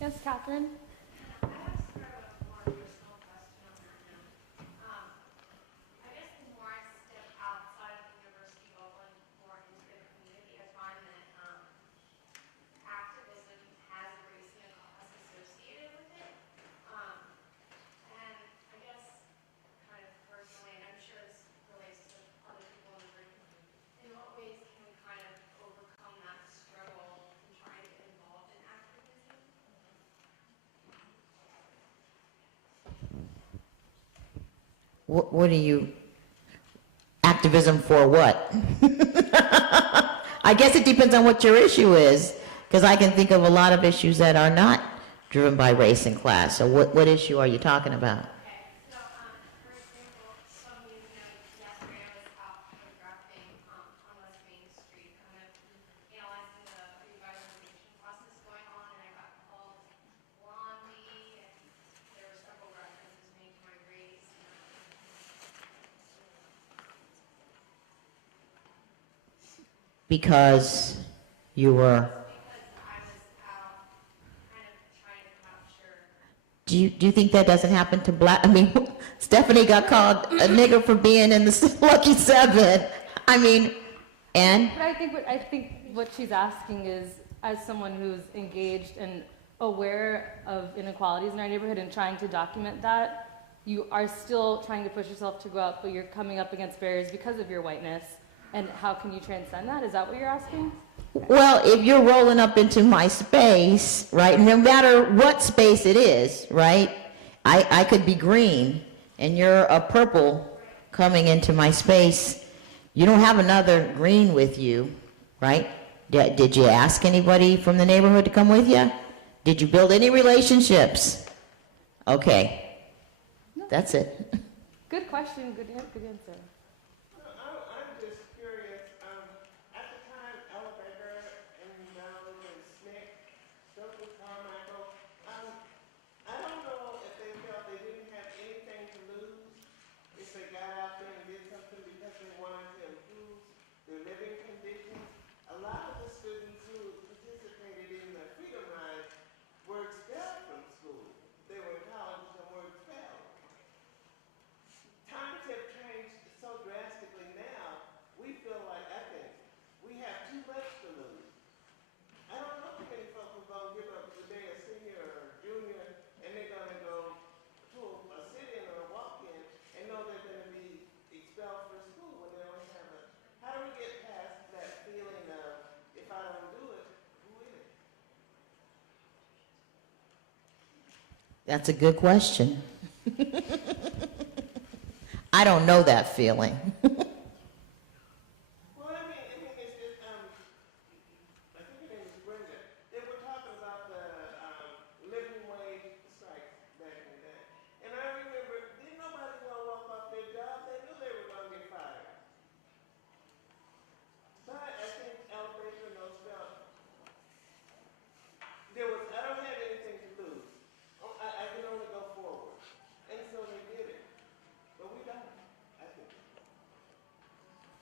Yes, Catherine? What are you, activism for what? I guess it depends on what your issue is, because I can think of a lot of issues that are not driven by race and class. So what issue are you talking about? Because you were. Do you think that doesn't happen to black? I mean, Stephanie got called a nigger for being in the Lucky Seven. I mean, and? But I think what she's asking is, as someone who's engaged and aware of inequalities in our neighborhood and trying to document that, you are still trying to push yourself to go up, but you're coming up against barriers because of your whiteness. And how can you transcend that? Is that what you're asking? Well, if you're rolling up into my space, right, no matter what space it is, right, I could be green and you're a purple coming into my space. You don't have another green with you, right? Did you ask anybody from the neighborhood to come with you? Did you build any relationships? Okay, No. That's it. Good question, good answer. That's a good question. I don't know that feeling.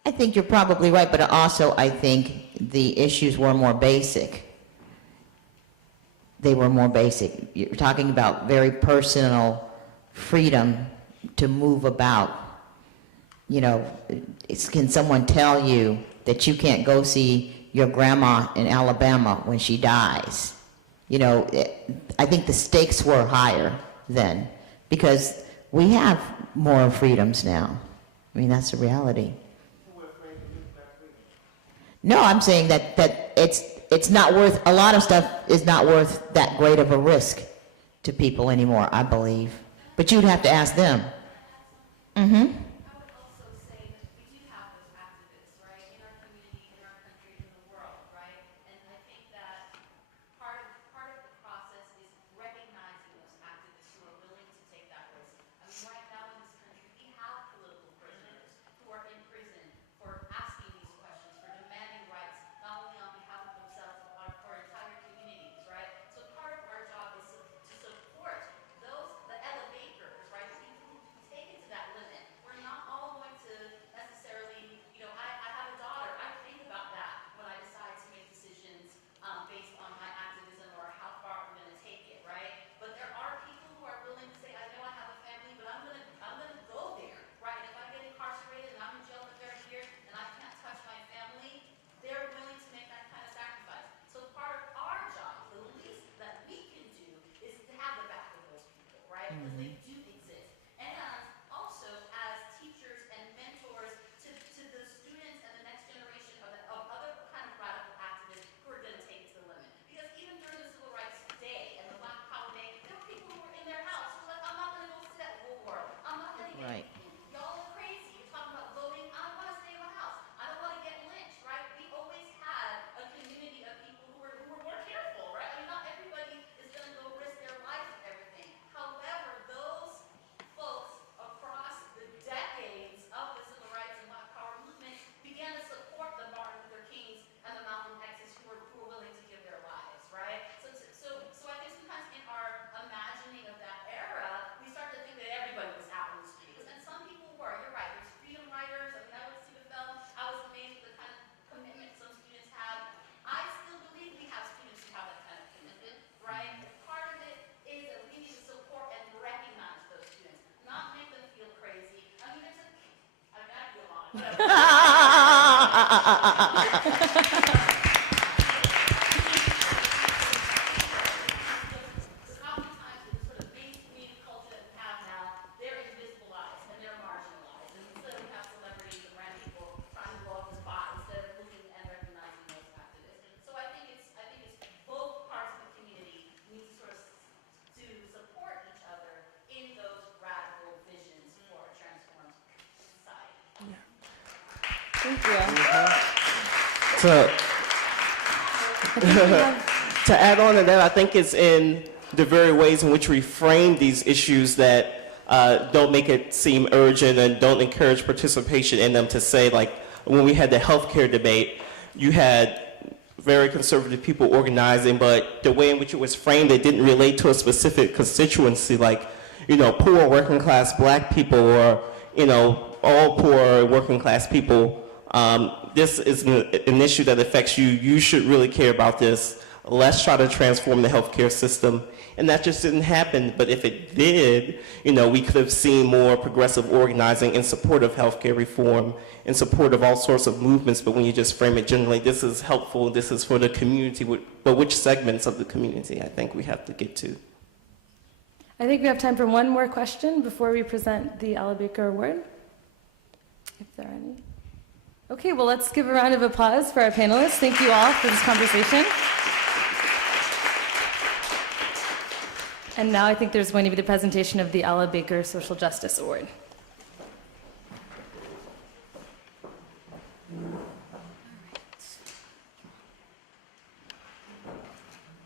I think you're probably right, but also I think the issues were more basic. They were more basic. You're talking about very personal freedom to move about. You know, can someone tell you that you can't go see your grandma in Alabama when she dies? You know, I think the stakes were higher then because we have more freedoms now. I mean, that's the reality. No, I'm saying that it's not worth, a lot of stuff is not worth that great of a risk to people anymore, I believe. But you'd have to ask them. Mm-hmm. Thank you. To add on to that, I think it's in the very ways in which we frame these issues that don't make it seem urgent and don't encourage participation in them. To say, like, when we had the healthcare debate, you had very conservative people organizing, but the way in which it was framed, it didn't relate to a specific constituency, like, you know, poor working class black people, or, you know, all poor working class people. This is an issue that affects you. You should really care about this. Let's try to transform the healthcare system. And that just didn't happen. But if it did, you know, we could have seen more progressive organizing in support of healthcare reform, in support of all sorts of movements. But when you just frame it generally, this is helpful, this is for the community, but which segments of the community I think we have to get to. I think we have time for one more question before we present the Ella Baker Award, if there are any. Okay, well, let's give a round of applause for our panelists. Thank you all for this conversation. And now I think there's going to be the presentation of the Ella Baker Social Justice Award.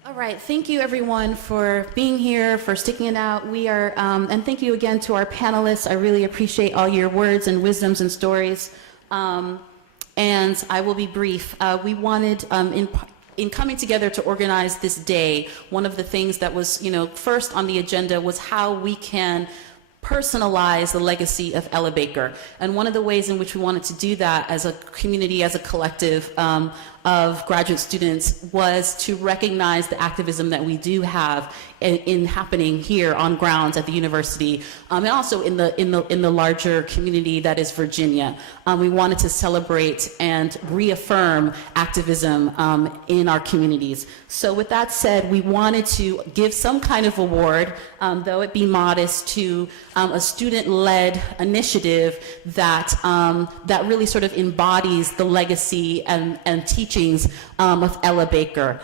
All right, thank you everyone for being here, for sticking it out. We are, and thank you again to our panelists. I really appreciate all your words and wisdoms and stories. And I will be brief. We wanted, in coming together to organize this day, one of the things that was, you know, first on the agenda was how we can personalize the legacy of Ella Baker. And one of the ways in which we wanted to do that as a community, as a collective of graduate students, was to recognize the activism that we do have in happening here on grounds at the university, and also in the larger community that is Virginia. We wanted to celebrate and reaffirm activism in our communities. So with that said, we wanted to give some kind of award, though it be modest, to a student-led initiative that that really sort of embodies the legacy and teachings of Ella Baker.